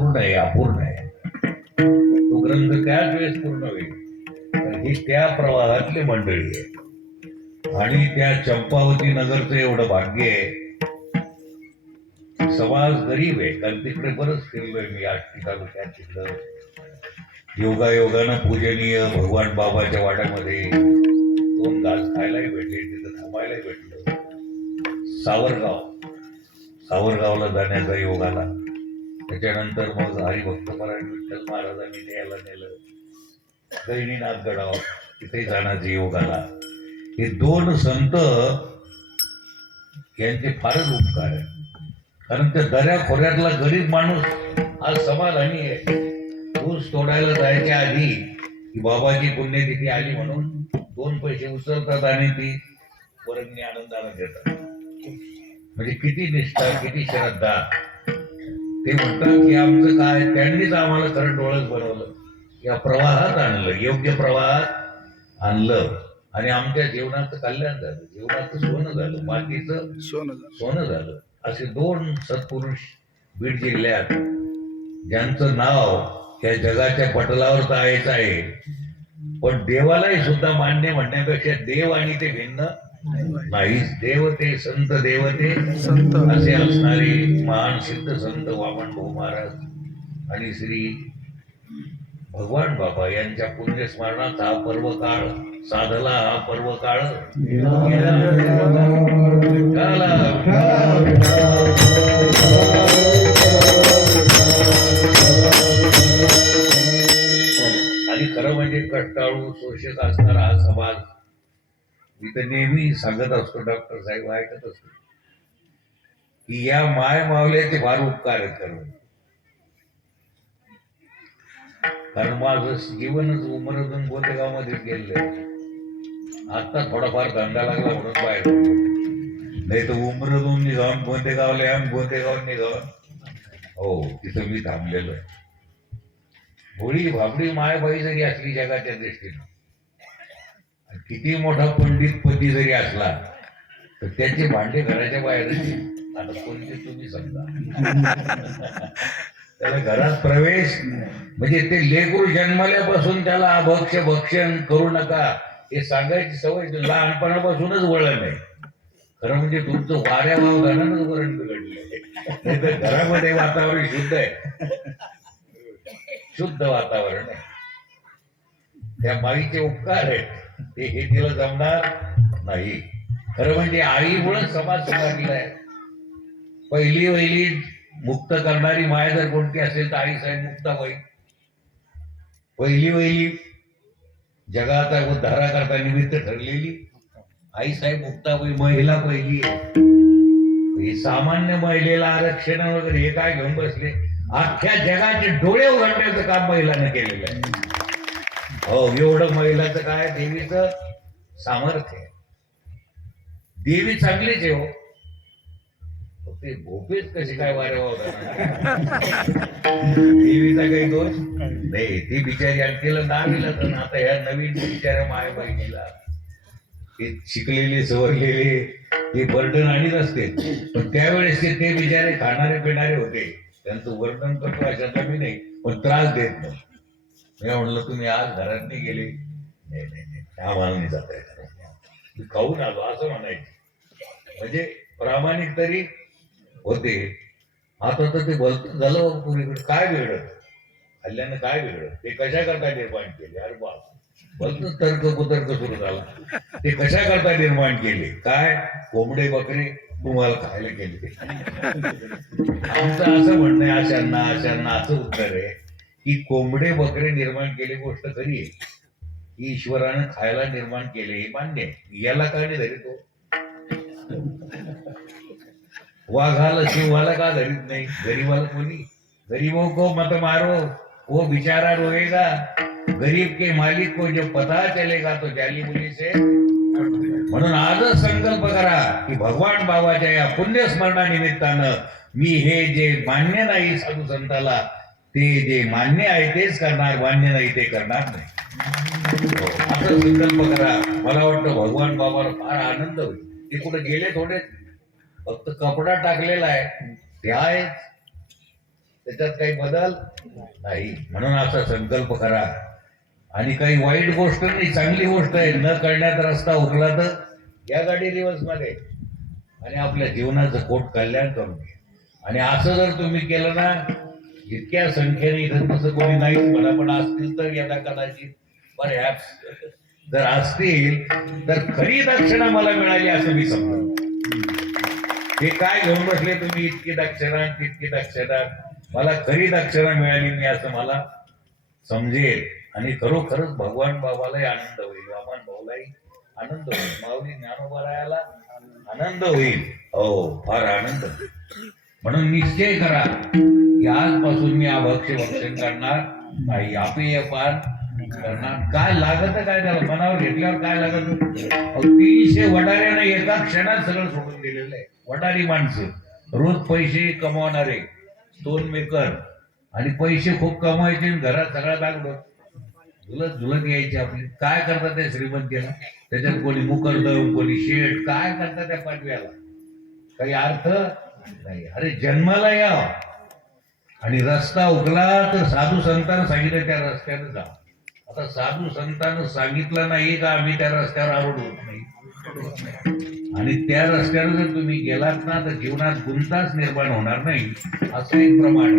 अपूर्ण आहे, अपूर्ण आहे. तो ग्रंथ त्याच वेळेस पूर्ण होईल. ही त्या प्रवाहातली मंडळी आहे आणि त्या चंपावती नगरचं एवढं भाग्य आहे. समाज गरीब आहे, कारण तिकडे बरंच फिरलोय मी आष्टी तालुक्यात. तिकडं योगायोगानं पूजनीय भगवान बाबाच्या वाड्यामध्ये 2 घास खायलाही भेटले, तिथं थांबायलाही भेटलं. सावरगावला जाण्याचा योग आला. त्याच्यानंतर मग हरिभक्तपरायण विठ्ठल महाराजांनी न्यायला नेलं. गहिनीनाथ गडाव तिथे जाण्याचा योग आला. हे 2 संत यांचे फारच उपकार आहे, कारण त्या दऱ्या खोऱ्यातला गरीब माणूस आज समाधानी आहे. ऊस तोडायला जायच्या आधी की बाबाची पुण्यतिथी आली म्हणून 2 पैसे उचलतात आणि ती वर्गणी आनंदाने देतात. म्हणजे किती निष्ठा, किती श्रद्धा. ते म्हणतात की आमचं काय, त्यांनीच आम्हाला खरं डोळस बनवलं, या प्रवाहात आणलं, योग्य प्रवाहात आणलं आणि आमच्या जीवनाचं कल्याण झालं, जीवनाचं सोनं झालं, मातीचं सोनं झालं. असे 2 सत्पुरुष बीड जिल्ह्यात, ज्यांचं नाव या जगाच्या पटलावर तर आहे, पण देवालाही सुद्धा मान्य म्हणण्यापेक्षा देव आणि ते भिन्न नाहीच. देवते संत देवते संत असे असणारे महान सिद्ध संत वामनभाऊ महाराज आणि श्री भगवान बाबा यांच्या पुण्यस्मरणाचा हा पर्व काळ साधला. हा पर्व काळ आणि खरं म्हणजे कष्टाळू शोषक असणारा हा समाज. मी तर नेहमी सांगत असतो, डॉक्टर साहेब ऐकत असतो, की या माय मावल्याचे फार उपकार आहेत करून. कारण माझं जीवनच उमरजून गोतेगाव मध्येच गेलेलं. आता थोडाफार धंदा लागला म्हणून बाहेर, नाही तर उमरजून निघावून गोतेगावला गोतेगाव निघावून हो तिथं मी थांबलेलो आहे. भोळी भाबडी मायबाई जरी असली जगाच्या दृष्टीनं, किती मोठा पंडितपती जरी असला तर त्याचे भांडे घराच्या बाहेर. आता कोणते तुम्ही समजा. त्याला घरात प्रवेश म्हणजे ते लेकरू जन्मल्यापासून त्याला भक्षण करू नका हे सांगायची सवय लहानपणापासूनच वळण आहे. खरं म्हणजे तुमचं वाऱ्या वावधानानच वरण बिघडलं. तर घरामध्ये वातावरण शुद्ध आहे, शुद्ध वातावरण आहे. त्या बाईचे उपकार आहेत ते हे तिला जमणार नाही. खरं म्हणजे आईमुळे समाज सुधारलाय. पहिली मुक्त करणारी माय जर कोणती असेल तर आई साहेब मुक्ताबाई. पहिली जगाचा उद्धारा करता निमित्त ठरलेली आई साहेब मुक्ताबाई. महिला पहिली. सामान्य महिलेला आरक्षण वगैरे हे काय घेऊन बसले, अख्ख्या जगाचे डोळे उघडण्याचं काम महिलांना केलेलं आहे. हो, एवढं महिलाचं काय देवीचं सामर्थ्य आहे. देवी चांगलीच आहे हो, ते भोपेच कशी काय वाऱ्या देवीचा काही दोष नाही. ती बिचारी आणि तिला नावीला तर आता ह्या नवीन बिचाऱ्या माय बहिणीला ते शिकलेले सवरलेले हे बर्डन आणीत असते. पण त्यावेळेस ते बिचारे खाणारे पिणारे होते, त्यांचं वर्णन करतो अशाचा मी नाही, पण त्रास देत नाही. मी म्हणलं तुम्ही आज घरात नाही गेले, नाही आम्हाला नाही जाता येत, खाऊन आलो असं म्हणायचं. म्हणजे प्रामाणिक तरी होते. आता तर ते भलत झालं पुरीकडे. काय बिघडत हल्ल्यानं, काय बिघडत, ते कशा करता निर्माण केले. अरे बाप, भलत तर्क कुतर्क सुरू झाला. ते कशा करता निर्माण केले, काय कोंबडे बकरे तुम्हाला खायला केले. आमचं असं म्हणणं आहे, अशांना असं उत्तर आहे की कोंबडे बकरे निर्माण केले गोष्ट खरी आहे, ईश्वरानं खायला निर्माण केले हे मान्य आहे. याला काय नाही धरी तो वाघाला शिवाला का धरीत नाही, गरीबाला कोणी. गरीबों को मत मारो वो बिचारा रोएगा, गरीब के मालिक को जब पता चलेगा तो जाली मुली से. म्हणून आजच संकल्प करा की भगवान बाबाच्या या पुण्यस्मरणानिमित्तानं मी हे जे मान्य नाही साधू संताला, ते जे मान्य आहे तेच करणार, मान्य नाही ते करणार नाही. असं संकल्प करा. मला वाटतं भगवान बाबाला फार आनंद होईल. ते कुठे गेले थोडे, फक्त कपडा टाकलेला आहे ते आहेच. त्याच्यात काही बदल नाही. म्हणून असा संकल्प करा. आणि काही वाईट गोष्ट नाही, चांगली गोष्ट आहे. न कळण्यात रस्ता उरला तर या गाडी रिवर्स मध्ये आणि आपल्या जीवनाचं कोट कल्याण करून घ्या. आणि असं जर तुम्ही केलं ना, इतक्या संख्येने इथं तसं कोणी नाही म्हणा, पण असतील तर यदा कदाचित जर असतील तर खरी दक्षिणा मला मिळाली असं मी समजतो. हे काय घेऊन बसले तुम्ही, इतकी दक्षिणा तितकी दक्षिणा, मला खरी दक्षिणा मिळाली मी असं मला समजेल. आणि खरोखरच भगवान बाबालाही आनंद होईल, वामन भाऊलाही आनंद होईल, माऊली ज्ञानोबरायाला आनंद होईल. हो, फार आनंद. म्हणून निश्चय करा की आजपासून मी अभक्ष भक्षण करणार नाही, अपेय पान करणार. काय लागत काय त्याला, मनावर घेतल्यावर काय लागत. 300 वडाऱ्यानं एका क्षणात सगळं सोडून दिलेलं आहे. वडारी माणसं, रोज पैसे कमवणारे, स्टोन मेकर, आणि पैसे खूप कमवायचे आणि घरात सगळा दागडो झुलत झुलत यायचे आपली. काय करतात त्या श्रीमंतीला, त्याच्यात कोणी मुकरदम, कोणी शेठ, काय करतात त्या पाडव्याला, काही अर्थ नाही. अरे जन्माला या आणि रस्ता उगला तर साधू संतांना सांगितलं त्या रस्त्याने जा. आता साधू संतांना सांगितलं नाही का आम्ही त्या रस्त्यावर आवड होत नाही. आणि त्या रस्त्यावर जर तुम्ही गेलात ना तर जीवनात गुंताच निर्माण होणार नाही, असं एक प्रमाण.